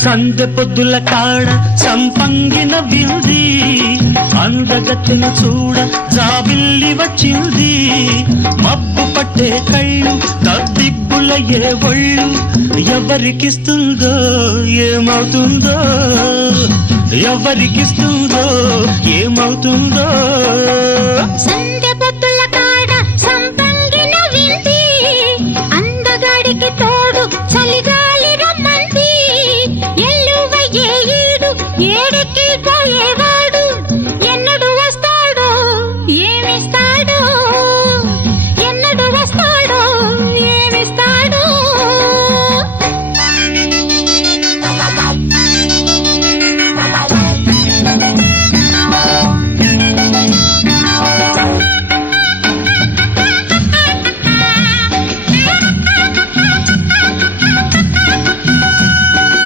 సందె పొద్దుల కాడ సంపంగిన వింది అందగత్తెను చూడ జాబిల్లి వచ్చింది మబ్బు పట్టే కళ్ళు తద్దిబ్బుల ఏ ఒళ్ళు ఎవరికిస్తుందో ఏమవుతుందో ఎవరికిస్తుందో ఏమవుతుందో సంధ్య